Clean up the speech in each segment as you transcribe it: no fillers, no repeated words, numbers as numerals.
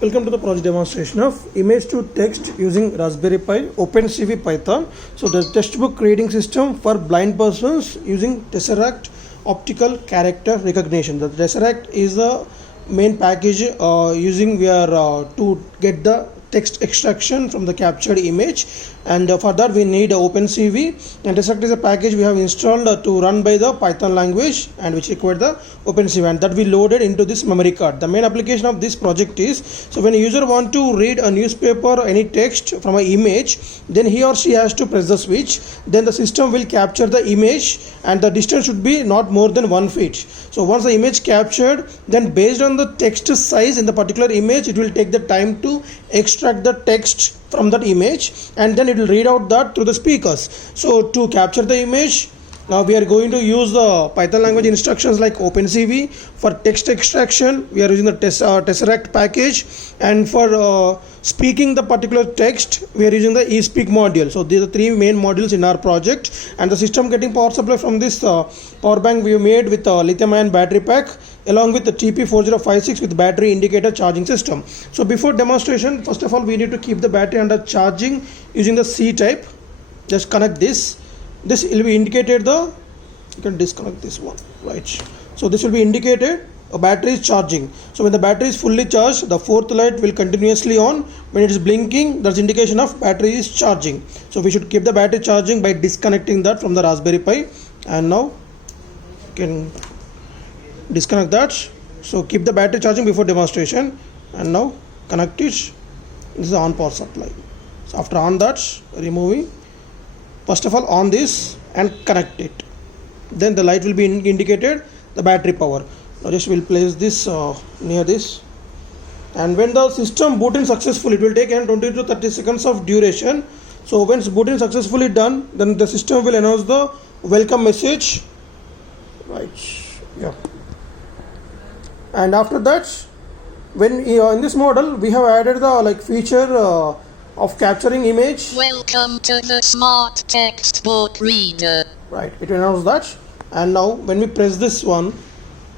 Welcome to the project demonstration of image to text using Raspberry Pi OpenCV Python. So the textbook creating system for blind persons using Tesseract optical character recognition. The Tesseract is the main package using we are to get the text extraction from the captured image, and for that we need OpenCV, and Tesseract is a package we have installed to run by the Python language and which required the OpenCV, and that we loaded into this memory card. The main application of this project is, so when a user want to read a newspaper or any text from an image, then he or she has to press the switch, then the system will capture the image and the distance should be not more than 1 feet. So once the image captured, then based on the text size in the particular image, it will take the time to extract the text from that image, and then it will read out that through the speakers. So to capture the image, now we are going to use the Python language instructions like OpenCV. For text extraction, we are using the Tesseract package, and for speaking the particular text, we are using the eSpeak module. So these are three main modules in our project, and the system getting power supply from this power bank we made with a lithium-ion battery pack along with the TP4056 with battery indicator charging system. So before demonstration, first of all we need to keep the battery under charging using the C type. Just connect this. This will be indicated you can disconnect this one, right? So this will be indicated a battery is charging. So when the battery is fully charged, the fourth light will continuously on. When it is blinking, that's indication of battery is charging. So we should keep the battery charging by disconnecting that from the Raspberry Pi, and now you can disconnect that. So keep the battery charging before demonstration, and now connect it. This is the on power supply. So after on that, removing, first of all on this and connect it, then the light will be indicated the battery power. Now just we'll place this near this, and when the system boot in successfully, it will take 20 to 30 seconds of duration. So once boot in successfully done, then the system will announce the welcome message, right? Yeah. And after that, when in this model we have added the feature of capturing image. Welcome to the smart textbook reader. Right, it will announce that, and now when we press this one,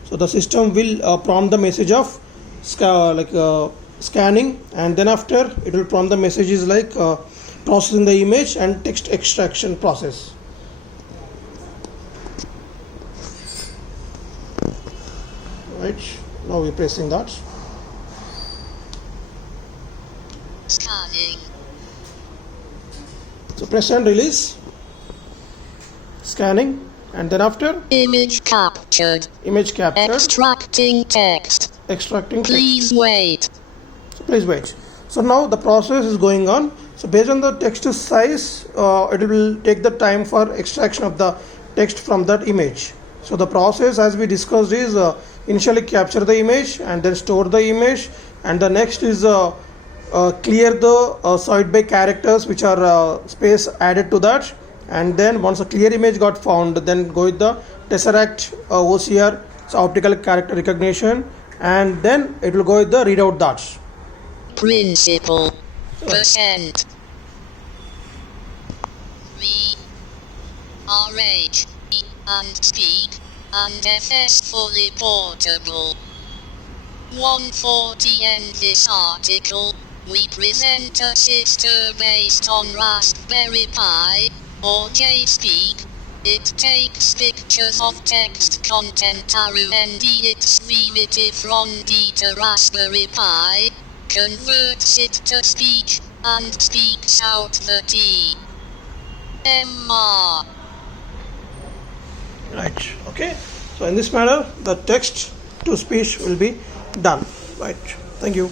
so the system will prompt the message of scanning, and then after it will prompt the messages like processing the image and text extraction process. Right, now we're pressing that. Scanning. So press and release. Scanning, and then after Image captured. image captured. Extracting text. Extracting text. Please wait. So please wait. So now the process is going on. So based on the text size, it will take the time for extraction of the text from that image. So the process, as we discussed, is initially capture the image and then store the image, and the next is clear the side by characters which are space added to that, and then once a clear image got found, then go with the Tesseract OCR, so optical character recognition, and then it will go with the readout dots. Principal. Percent. V. RH. And speak. And FS fully portable. 140. End this article. We present a sister based on Raspberry Pi or JSpeak. It takes pictures of text content and edits VVT from D to Raspberry Pi, converts it to speech, and speaks out the T. MR. Right, okay. So in this manner, the text to speech will be done. Right, thank you.